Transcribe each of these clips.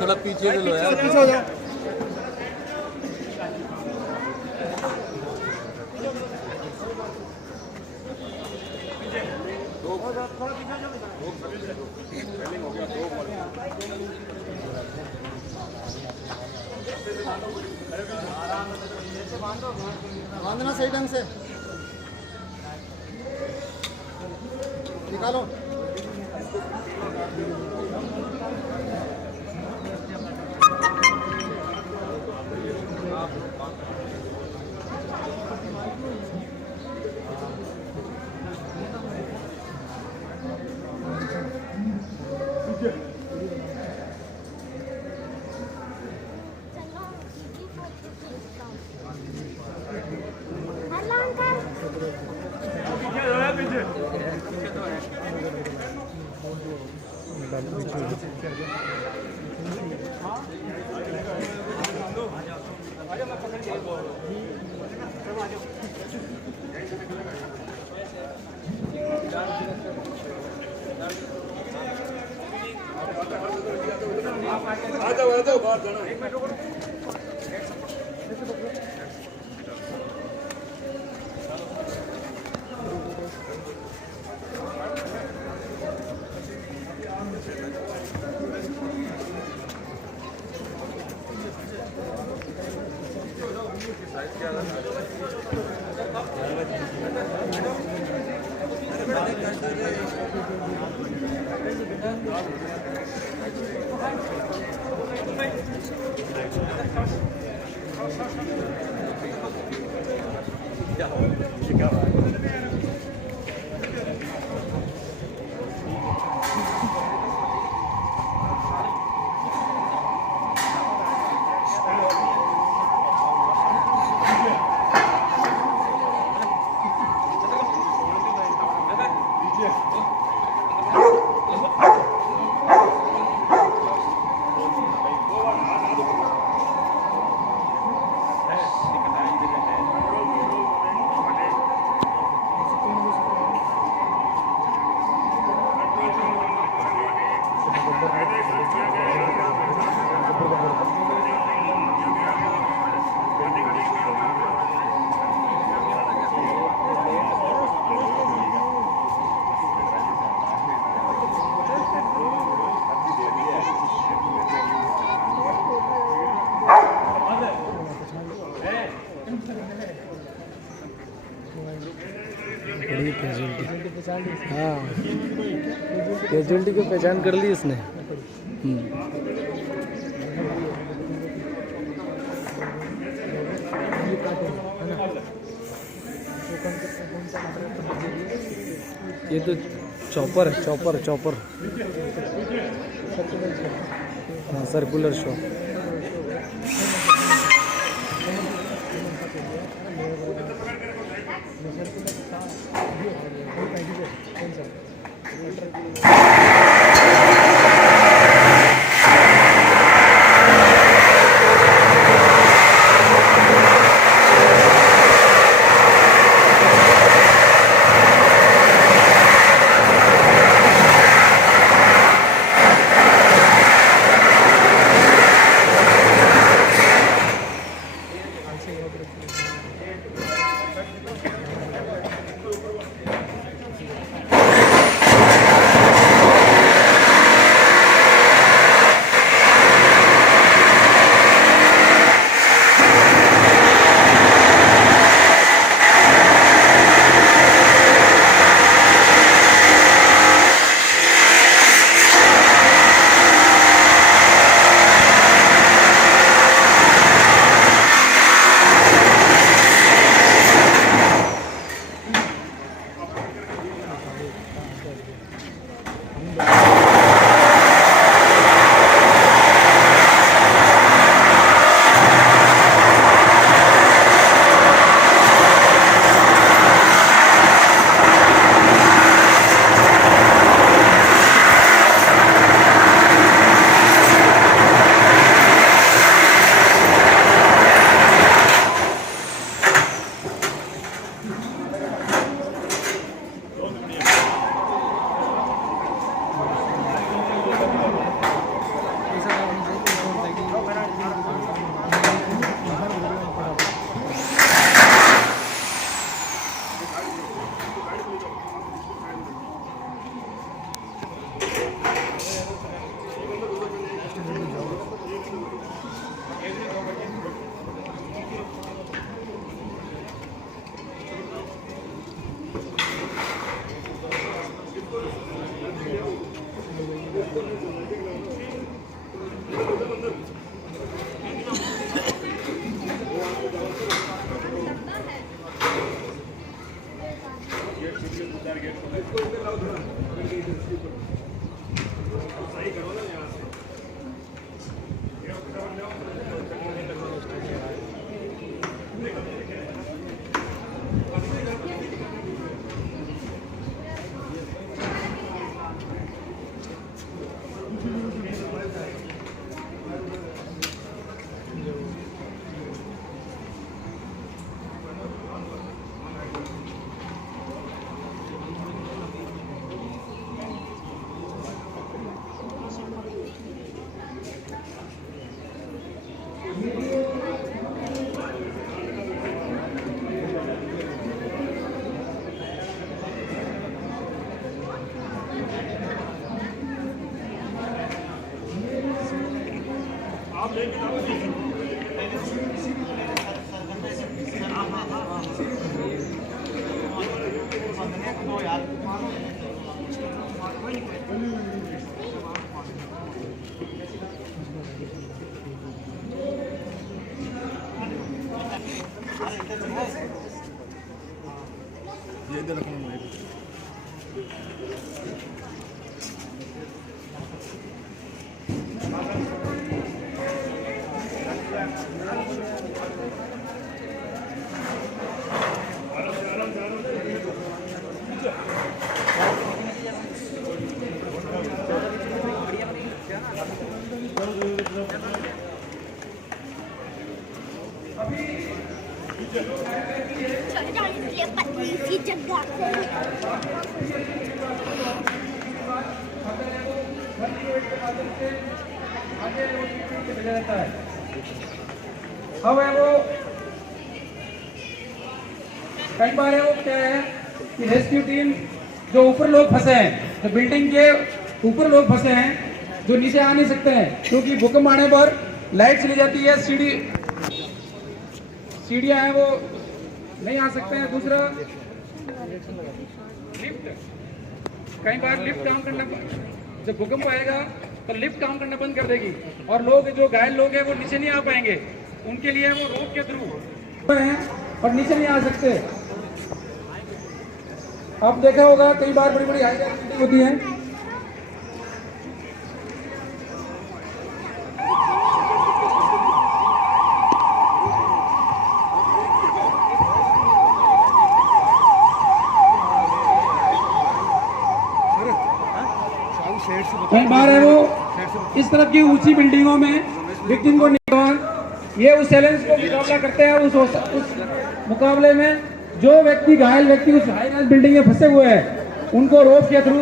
थोड़ा पीछे से लो यार, पीछे हो जाओ। बांधना सही ढंग से निकालो। आ जाओ बाहर जाना। हाँ, कैजुअलिटी को पहचान कर ली उसने। ये तो चॉपर है, चॉपर। हाँ, सर्कुलर शॉप। ये इधर रखना है। पतली जगह अब है वो कई बार है वो क्या है कि रेस्क्यू टीम जो ऊपर लोग फंसे हैं, तो बिल्डिंग के ऊपर लोग फंसे हैं जो नीचे आ नहीं सकते हैं क्योंकि भूकंप आने पर लाइट चली जाती है, सीढ़ियां हैं वो नहीं आ सकते हैं। दूसरा लिफ्ट, कई बार लिफ्ट काम करना, जब भूकंप आएगा तो लिफ्ट काम करना बंद कर देगी और लोग जो घायल लोग हैं वो नीचे नहीं आ पाएंगे, उनके लिए वो रोप के थ्रू हैं और नीचे नहीं आ सकते। आप देखा होगा कई बार बड़ी बड़ी हाई मीटिंग होती है, कई बार है वो इस तरह की ऊंची बिल्डिंगों में विक्टिम को निकाल, ये उस चैलेंज को मुकाबला करते हैं। उस मुकाबले में जो व्यक्ति घायल व्यक्ति उस हाई राइज बिल्डिंग में फंसे हुए हैं उनको रोप के थ्रू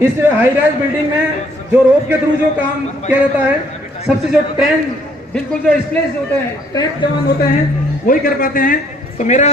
इस हाई राइज बिल्डिंग में जो रोप के थ्रू जो काम किया जाता है, सबसे जो ट्रेन बिल्कुल जो स्प्लेस होते हैं, ट्रैक जवान होते हैं वही कर पाते हैं। तो मेरा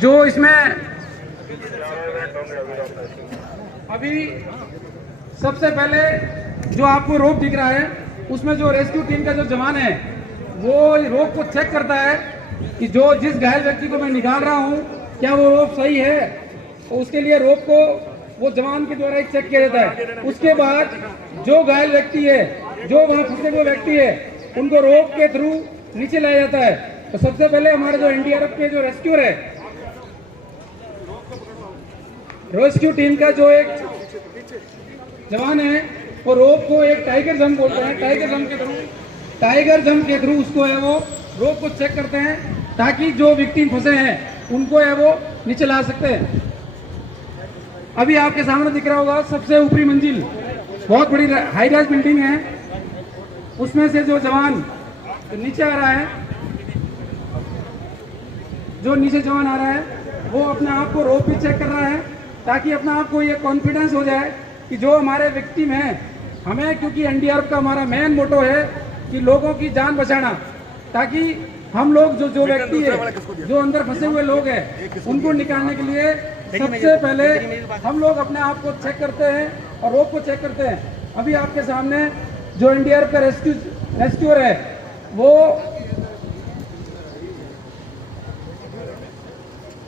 जो इसमें अभी सबसे पहले जो आपको रोप दिख रहा है उसमें जो रेस्क्यू टीम का जो जवान है वो रोप को चेक करता है कि जो जिस घायल व्यक्ति को मैं निकाल रहा हूँ क्या वो रोप सही है, तो उसके लिए रोप को वो जवान के द्वारा एक चेक किया जाता है। उसके बाद जो घायल व्यक्ति है, जो वहाँ फंसे हुए व्यक्ति है, उनको रोप के थ्रू नीचे लाया जाता है। तो सबसे पहले हमारे जो एनडीआरएफ के जो रेस्क्यूअर है, रेस्क्यू टीम का जो एक जवान है वो रोप को एक टाइगर जंप बोलते हैं, टाइगर जंप के थ्रू उसको है वो रोप को चेक करते हैं ताकि जो विक्टिम फंसे हैं उनको है वो नीचे ला सकते हैं। अभी आपके सामने दिख रहा होगा सबसे ऊपरी मंजिल, बहुत बड़ी हाई राइज बिल्डिंग है, उसमें से जो जवान नीचे आ रहा है, जो नीचे जवान आ रहा है वो अपने आप को रोप भी चेक कर रहा है ताकि अपने आप को ये कॉन्फिडेंस हो जाए कि जो हमारे विक्टिम हैं, हमें क्योंकि एनडीआरएफ का हमारा मेन मोटो है कि लोगों की जान बचाना, ताकि हम लोग जो व्यक्ति है, जो अंदर फंसे हुए लोग हैं, उनको निकालने के लिए सबसे पहले हम लोग अपने आप को चेक करते हैं और रोप को चेक करते हैं। अभी आपके सामने जो एनडीआरएफ का रेस्क्यूअर है वो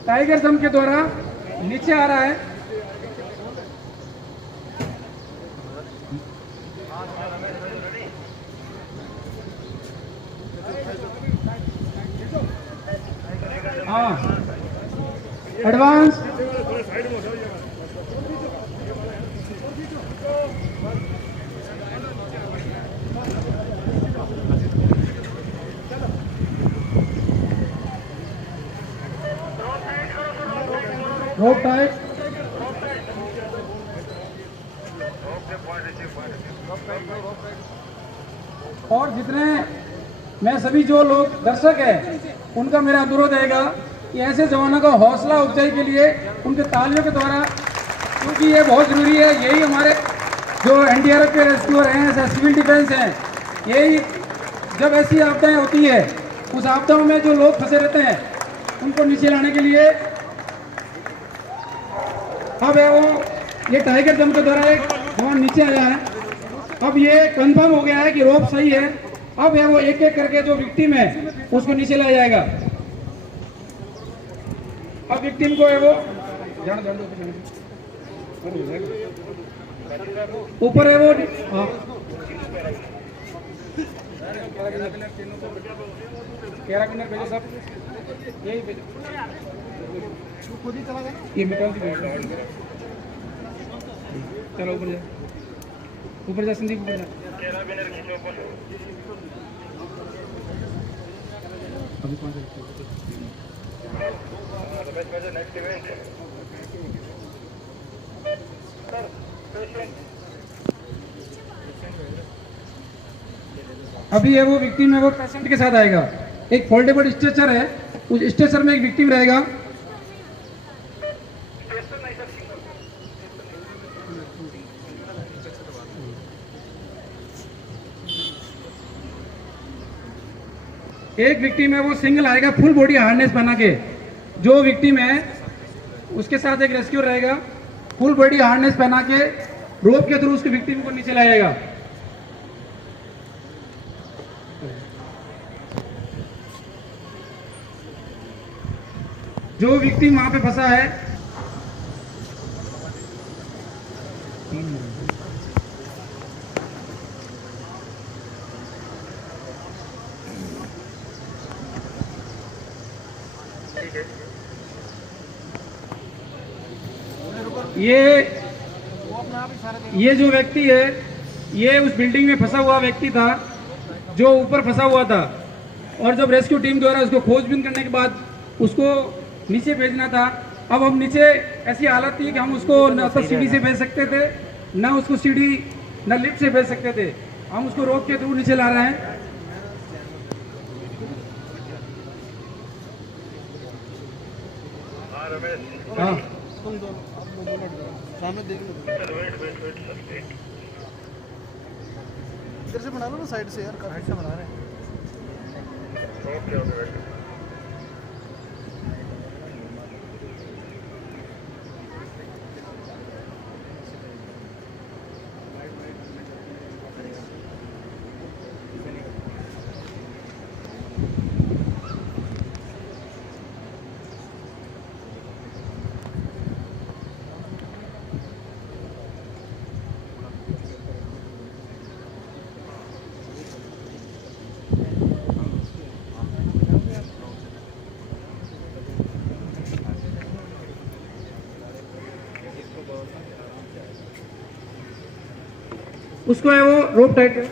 टाइगर जंप के द्वारा नीचे आ रहा है। हाँ एडवांस। रोप टाइट। और जितने मैं सभी जो लोग दर्शक हैं उनका मेरा अनुरोध रहेगा कि ऐसे जवानों का हौसला अफजाई के लिए उनके तालियों के द्वारा, क्योंकि ये बहुत ज़रूरी है। यही हमारे जो एनडीआरएफ के रेस्क्यूअर हैं, सिविल डिफेंस हैं, यही जब ऐसी आपदाएं होती है, उस आपदाओं में जो लोग फंसे रहते हैं उनको नीचे लाने के लिए अब है वो ये टाइगर जंप के द्वारा एक जवान नीचे आया है। अब ये कंफर्म हो गया है कि रोप सही है। अब है वो एक एक करके जो विक्टिम है उसको नीचे लाया जाएगा। अब विक्टिम को है वो ऊपर है वो कैराबिनर भेजो सब, यही भेजो, ये मिटाओ। चलो ऊपर जा, ऊपर जा संदीप, ऊपर जा। अभी कौन सा अभी है वो विक्टिम है वो पेशेंट के साथ आएगा। एक फोल्डेबल स्ट्रेचर है, उस स्ट्रेचर में एक विक्टिम रहेगा। एक विक्टिम है वो सिंगल आएगा, फुल बॉडी हार्नेस बना के। जो विक्टिम है उसके साथ एक रेस्क्यू रहेगा, फुल बॉडी हार्नेस पहना के रोप के थ्रू उसके विक्टिम को नीचे लाएगा। जो विक्टिम वहां पे फंसा है, ये जो व्यक्ति है ये उस बिल्डिंग में फंसा हुआ व्यक्ति था जो ऊपर फंसा हुआ था, और जब रेस्क्यू टीम द्वारा उसको खोजबीन करने के बाद उसको नीचे भेजना था। अब हम नीचे ऐसी हालत थी कि हम उसको न तो सीढ़ी से भेज सकते थे, न उसको सीढ़ी न लिफ्ट से भेज सकते थे। हम उसको रोक के थ्रू नीचे ला रहे हैं। हाँ सामने देख लो, इधर से बना लो ना, साइड से यार, साइड से बना रहे हैं। ओके उसको है वो रोप टाइट कर।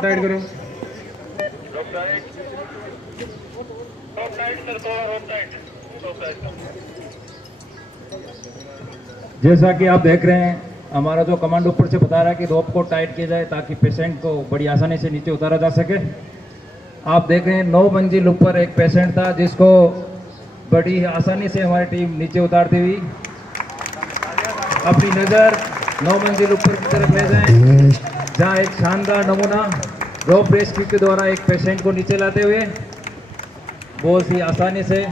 टाइट करो, जैसा कि आप देख रहे हैं, हमारा जो कमांड ऊपर से बता रहा है कि रोप को टाइट किया जाए ताकि पेशेंट को बड़ी आसानी से नीचे उतारा जा सके। आप देख रहे हैं 9 मंजिल ऊपर एक पेशेंट था जिसको बड़ी आसानी से हमारी टीम नीचे उतारती हुई। अपनी नज़र 9 मंजिल ऊपर की तरफ ले जाएं, जहां एक शानदार नमूना रोप रेस्क्यू के द्वारा एक पेशेंट को नीचे लाते हुए बहुत ही आसानी से,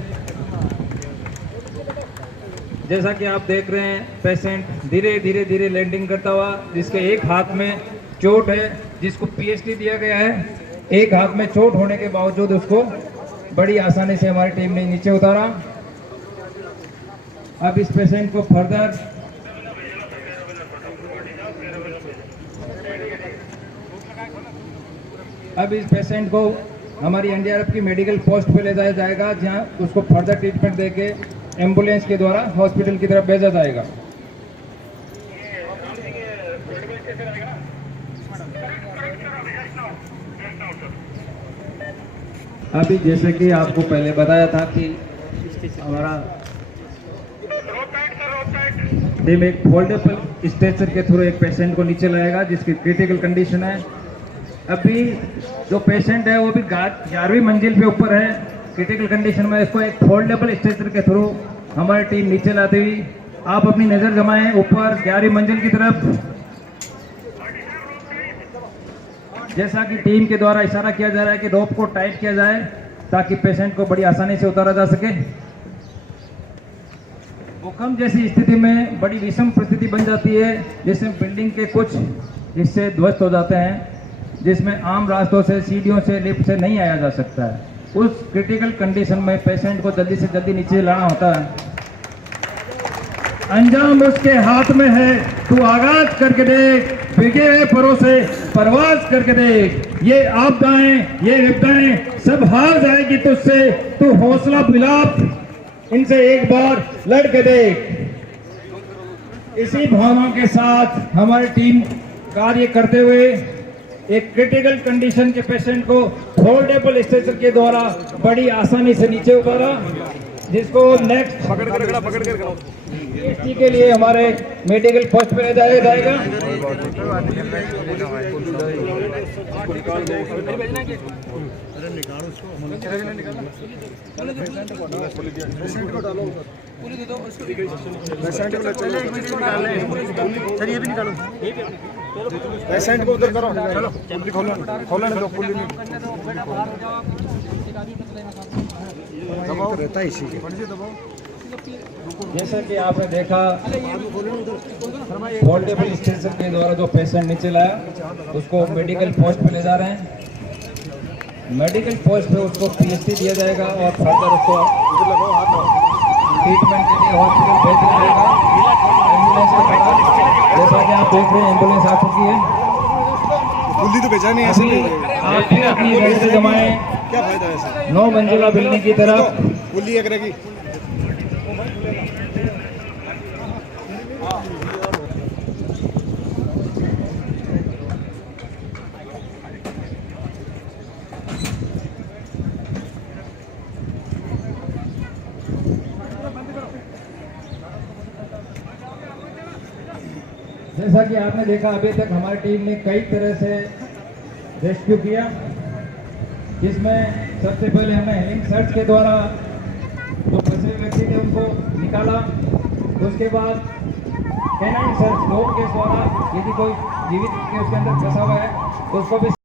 जैसा कि आप देख रहे हैं, पेशेंट धीरे धीरे लैंडिंग करता हुआ, जिसके एक हाथ में चोट है, जिसको पीएचडी दिया गया है। एक हाथ में चोट होने के बावजूद उसको बड़ी आसानी से हमारी टीम ने नीचे उतारा। अब इस पेशेंट को फर्दर हमारी एनडीआरएफ की मेडिकल पोस्ट पे ले जाया जाएगा, जहां उसको फर्दर ट्रीटमेंट देके एम्बुलेंस के द्वारा हॉस्पिटल की तरफ भेजा जाएगा। अभी जैसे कि आपको पहले बताया था कि हमारा टीम एक फोल्डेबल स्ट्रेचर के थ्रू एक पेशेंट को नीचे लाएगा जिसकी क्रिटिकल कंडीशन है। अभी जो पेशेंट है वो भी 11वीं मंजिल पे ऊपर है क्रिटिकल कंडीशन में। इसको एक फोल्डेबल स्ट्रेचर के थ्रू हमारी टीम नीचे लाते हुई, आप अपनी नजर जमाएं ऊपर 11वीं मंजिल की तरफ। जैसा कि टीम के द्वारा इशारा किया जा रहा है कि रोप को टाइट किया जाए ताकि पेशेंट को बड़ी आसानी से उतारा जा सके। भूकंप जैसी स्थिति में बड़ी विषम परिस्थिति बन जाती है, जिसमें बिल्डिंग के कुछ हिस्से ध्वस्त हो जाते हैं, जिसमें आम रास्तों से, सीढ़ियों से, लिफ्ट से नहीं आया जा सकता है। उस क्रिटिकल कंडीशन में पेशेंट को जल्दी से जल्दी नीचे लाना होता है। अंजाम उसके हाथ में है, तू आगाज करके देख, बिगे हुए परों से परवाज करके देख। ये आपदाएं, ये विपदाएं सब हार जाएगी तुझसे, तू हौसला बिलाप इनसे एक बार लड़ के देख। इसी भावना के साथ हमारी टीम कार्य करते हुए एक क्रिटिकल कंडीशन के पेशेंट को फोल्डेबल स्ट्रेचर के द्वारा बड़ी आसानी से नीचे उतारा, जिसको नेक्स्ट पीएचडी के लिए हमारे मेडिकल पोस्ट पे ले जाया जाएगा। ये भी निकालो, पेशेंट को उधर करो, चलो पुल्ली खोलने दो, पुल्ली नहीं दबाओ, रहता है इसी के। जैसा कि आपने देखा फोल्डेबल स्ट्रेचर के द्वारा जो पेशेंट नीचे लाया उसको मेडिकल पोस्ट पे ले जा रहे हैं। मेडिकल पोस्ट पे उसको पीएचडी दिया जाएगा और फर्दर उसको ट्रीटमेंट के लिए हॉस्पिटल भेज दिया जाएगा एम्बुलेंस के द्वारा। जैसा कि आप देख रहे हैं एम्बुलेंस आ चुकी है। पुल्ली तो भेजा नहीं, ऐसे आप भी अपनी गाड़ी से जमाएं क्या फायदा है ऐसे? 9 मंजिला बिल्डिंग की तरफ। पुल्ली एक रहेगी। जैसा कि आपने देखा अभी तक हमारी टीम ने कई तरह से रेस्क्यू किया, जिसमें सबसे पहले हमने हेलिंग सर्च के द्वारा जो फंसे व्यक्ति थे उनको निकाला। उसके बाद कैनाइन सर्च रोप के द्वारा यदि कोई जीवित उसके अंदर फंसा हुआ है तो उसको भी